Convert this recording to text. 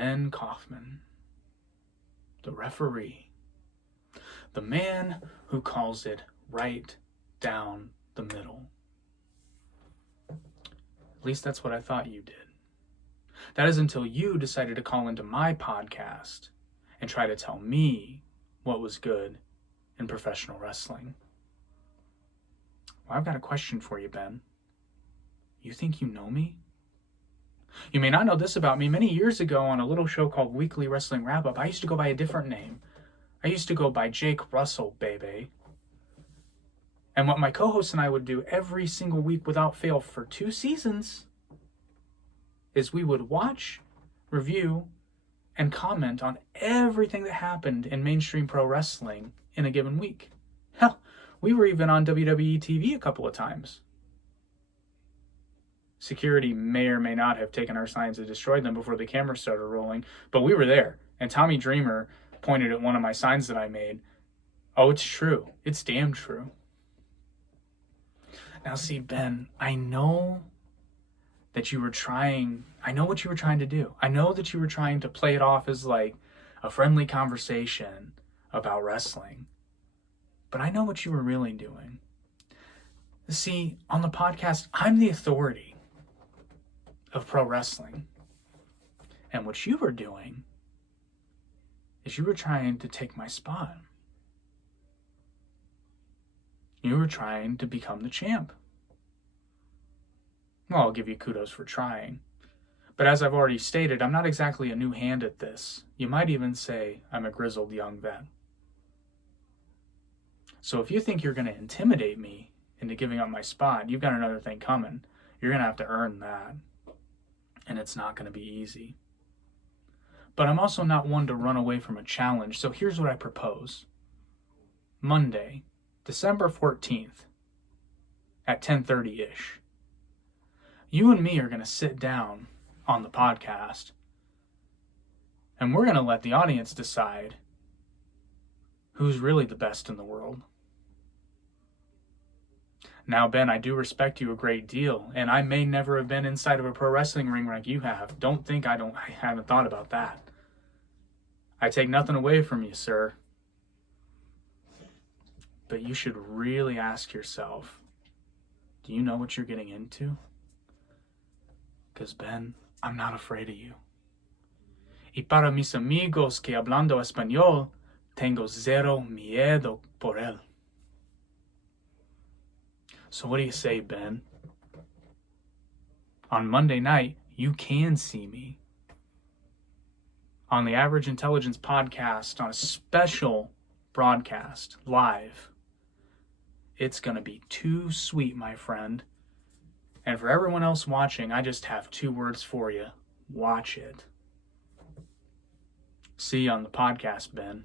Ben Kaufman, the referee, the man who calls it right down the middle. At least that's what I thought you did. That is until you decided to call into my podcast and try to tell me what was good in professional wrestling. Well, I've got a question for you, Ben. You think you know me? You may not know this about me. Many years ago on a little show called Weekly Wrestling Wrap-Up, I used to go by a different name. I used to go by Jake Russell, baby. And what my co-host and I would do every single week without fail for 2 seasons is we would watch, review, and comment on everything that happened in mainstream pro wrestling in a given week. Hell, we were even on WWE TV a couple of times. Security may or may not have taken our signs and destroyed them before the camera started rolling, but we were there. And Tommy Dreamer pointed at one of my signs that I made. Oh, it's true. It's damn true. Now see, Ben, I know that you were trying, I know what you were trying to do. I know that you were trying to play it off as like a friendly conversation about wrestling. But I know what you were really doing. See, on the podcast, I'm the authority of pro wrestling. And what you were doing is you were trying to take my spot. You were trying to become the champ. Well, I'll give you kudos for trying. But as I've already stated, I'm not exactly a new hand at this. You might even say I'm a grizzled young vet. So if you think you're going to intimidate me into giving up my spot, you've got another thing coming. You're going to have to earn that. And it's not going to be easy. But I'm also not one to run away from a challenge, so here's what I propose. Monday, December 14th, at 10:30-ish. You and me are going to sit down on the podcast, and we're going to let the audience decide who's really the best in the world. Now, Ben, I do respect you a great deal, and I may never have been inside of a pro wrestling ring like you have. Don't think I haven't thought about that. I take nothing away from you, sir. But you should really ask yourself, do you know what you're getting into? Because, Ben, I'm not afraid of you. Y para mis amigos que hablando español, tengo zero miedo por él. So what do you say, Ben? On Monday night, you can see me on the Average Intelligence podcast on a special broadcast live. It's going to be too sweet, my friend. And for everyone else watching, I just have 2 words for you. Watch it. See you on the podcast, Ben.